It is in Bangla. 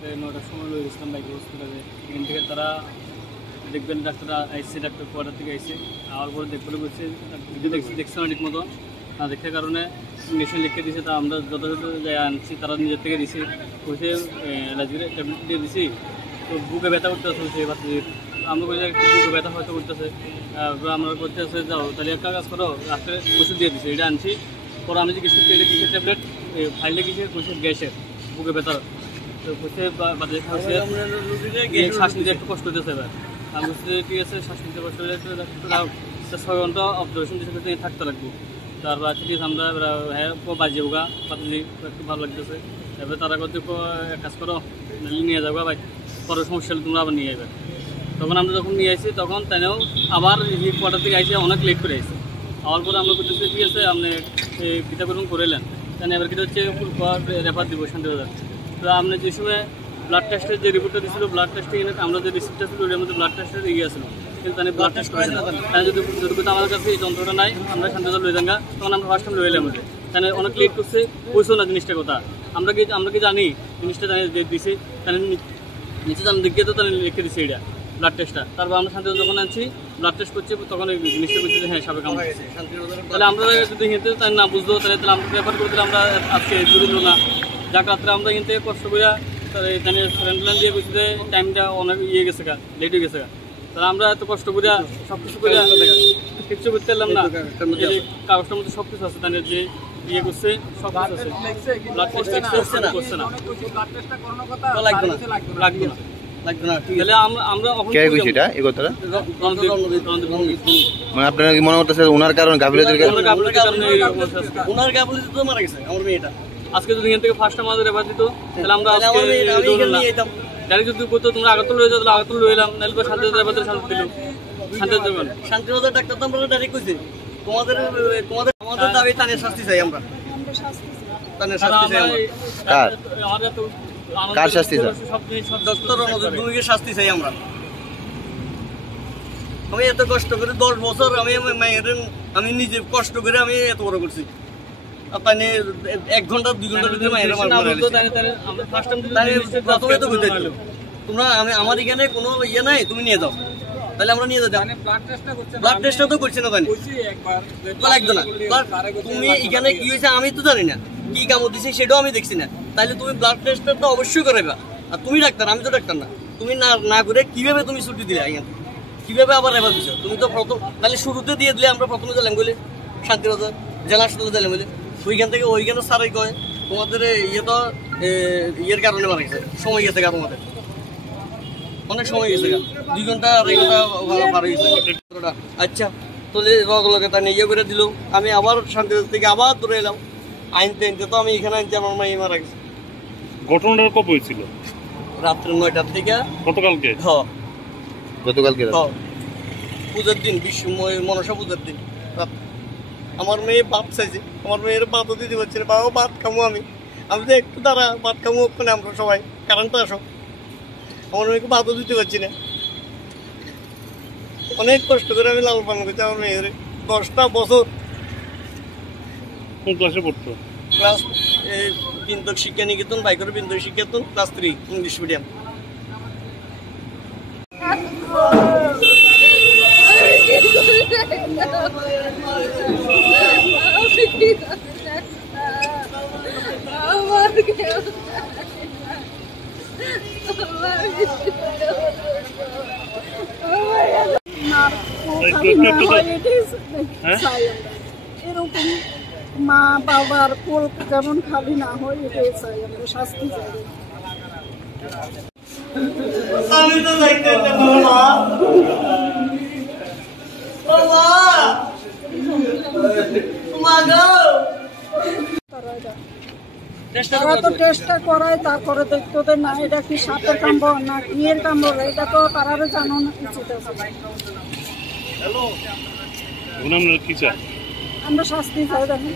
রাত্রে 9টার সময় লয়ে গেছিলাম বাইক হসপিটালে। এখান থেকে তারা দেখবেন ডাক্তাররা আইসছে, ডাক্তার কোয়ার্টার থেকে আইসে আওয়ার পরে দেখতে বলছে ভিডিও দেখছে না ঠিক মতো না দেখার কারণে ইঞ্জেকশন লিখে দিয়েছে। তা আমরা যথাযথ জায়গায় আনছি, তারা নিজের থেকে দিছি বসে লাজগিরে ট্যাবলেট দিয়ে দিছি। তো বুকে ব্যথা করতে আসছে সেই বাচ্চাদের, আমরা বলি একটু বুকে ব্যথা হয়তো করতেছে, আমরা করতে আসে যাও তাহলে একটা কাজ করো, রাত্রে ওষুধ দিয়ে দিছি, এটা আনছি। পরে আমি যে কিছু কিসের ট্যাবলেট ফাইলে কিসের গ্যাসের বুকে ব্যথার, তো বসে বাজে শ্বাস নিতে একটু কষ্ট হতেছে। এবার আমি বুঝতে ঠিক আছে, শ্বাস নিতে কষ্ট হলে 6 ঘন্টা অবজারভেশন দিয়ে থাকতে লাগবো। তারপর ঠিক আছে আমরা হ্যাঁ বাজিয়ে হোগা পাতলি একটু ভালো লাগতেছে। এবার তারা করতে কাজ করো নিয়ে যাবো ভাই, পরে সমস্যা হলে তোমরা আবার নিয়ে যাবে। তখন আমরা যখন নিয়ে আসি তখন তাইও আবার কোয়ার্টার থেকে আসি অনেক লেট করে আসি। আওয়ার পরে আমরা করতেছি ঠিক আছে আপনি পিতা করুন করেলেন, তাই এবার কিন্তু হচ্ছে রেফার দিব শান্তিবাজার। তো আপনি যে সময় ব্লাড টেস্টের যে রিপোর্টটা দিয়েছিল, ব্লাড টেস্টে আমরা যে রিসিপ্টটা ছিল ওর মধ্যে ব্লাড টেস্টের আসলো, কিন্তু তাই ব্লাড টেস্ট করে না। তাই যদি আমাদের কাছে এই যন্ত্রটা নাই, আমরা শান্তিবাজার লয়ে যাঙ্গা, তখন আমরা ফার্স্ট টাইম লয়ে এলাম। তাই অনেক লেট করছে, বুঝছো না জিনিসটা কথা। আমরা কি জানি জিনিসটা জানি দিছি, তাই নিচে জান দেখিয়ে তো তাহলে লিখে দিছি এটা ব্লাড টেস্টটা। তারপর আমরা শান্তিবাজার যখন আনছি ব্লাড টেস্ট করছি, তখন এই জিনিসটা করছি যে হ্যাঁ সাবেক আমরা। তাহলে আমরা যদি হিঁতে তাই না বুঝতো তাহলে আমরা প্রেফার করে দিলে আমরা আজকে জুড়িল না। যাক রাত্রে আমরা হিঁতে কষ্ট করে তাহলে এখানে স্যালেন্ডার দিয়ে বলছি যে টাইমটা অনেক গেছে গা, লেট হয়ে গেছে গা। তাহলে আমরা এত কষ্ট করে সব কিছু করে কিচ্ছু করতে পারলাম না। কাগজটার মধ্যে সব কিছু আছে, তাহলে যে করছে সব কিছু আছে, ব্লাড টেস্ট করছে না, লাগবে না। মানে আপনারা কি মনে করতেছে ওনার কারণে গাফিলতির কারণে ওনার গাফিলতি তো মারা গেছে আমার মেয়েটা। আজকে যদি এখান থেকে ফার্স্ট আমাদের রেফার দিত তাহলে আমরা আজকে ডাইরেক্ট যদি করতো তোমরা আগরতলা লয়ে যাও তাহলে আগরতলা লয়ে এলাম, নাহলে শান্তিবাজার রেফার শান্তি দিল। শান্তিবাজার ডাক্তার তো আমরা ডাইরেক্ট কইছি তোমাদের আমাদের দাবি তানের শাস্তি চাই, আমরা তানের শাস্তি চাই। আমাদের তো কার শাস্তি চাই? ডক্টর রণজিৎ ভৌমিকের শাস্তি চাই আমরা। আমি এত কষ্ট করে 10 বছর আমি নিজে কষ্ট করে আমি এত বড় করছি, আপনি 1 ঘন্টা 2 ঘন্টার ভিতরে মায়ের প্রথমে তো বুঝতে দিল তোমরা আমার এখানে কোনো ইয়ে নাই, তুমি নিয়ে যাও। তাহলে আমরা নিয়ে যাবো। ব্লাড টেস্টটা তো করছি না, লাগতো না। তুমি এখানে কি হয়েছে আমি তো জানি না, কি কামড় দিছে সেটাও আমি দেখছি না। তাহলে তুমি ব্লাড টেস্টটা তো অবশ্যই করাইবা। আর তুমি ডাক্তার, আমি তো ডাক্তার না। তুমি না করে কিভাবে তুমি ছুটি দিলে এখানে, কিভাবে আবার রেফার দিছো? তুমি তো প্রথম তাহলে শুরুতে দিয়ে দিলে, আমরা প্রথমে গেলাম বলে শান্তিবাজার জেলা হাসপাতালে গেলাম বলে, ওইখানে সারাই কয় তোমাদের ইয়ে তো ইয়ের কারণে মারা গেছে, সময় গেছে গা, তোমাদের অনেক সময় গেছে গা, 2 ঘন্টা 2.5 ঘন্টা পার হয়ে গেছে। আচ্ছা তাহলে লগে তা ইয়ে করে দিল, আমি আবার শান্তিবাজার থেকে আবার ধরে এলাম আনতে তো আমি এখানে আনছি, আমার মাই মারা গেছে। ঘটনাটা কবে হয়েছিল? রাত্রে 9টার থেকে। গতকালকে? হ্যাঁ গতকালকে পূজার দিন, মনসা পূজার দিন আমার মেয়ে ভাত চাইছে, আমার মেয়ের ভাতও দিতে পারছি না। বাবা ভাত খামো, আমি তো একটু দাঁড়া ভাত খামো ওখানে, আমরা সবাই কারণটা আসো, আমার মেয়েকে ভাতও দিতে পারছি না। অনেক কষ্ট করে আমি লাল পালন করছি আমার মেয়ের 10টা বছর। কোন ক্লাসে পড়তো? ক্লাস বিন্দক শিক্ষা নিকেতন, বাইকের বিন্দক শিক্ষাতন, ক্লাস 3 ইংলিশ মিডিয়াম। এরকম মা বাবার কোল যেমন খালি না হয় এটাই চাই আমরা, শাস্তি চাই। আমি তো দেখতে তারা তো টেস্টটা করায়, তারপরে দেখতে না এটা কি সাপের কামড় না কি এর কামড়, এটা তো তারা জানো না উচিত আছে। আমরা শাস্তি চাই। দেখেন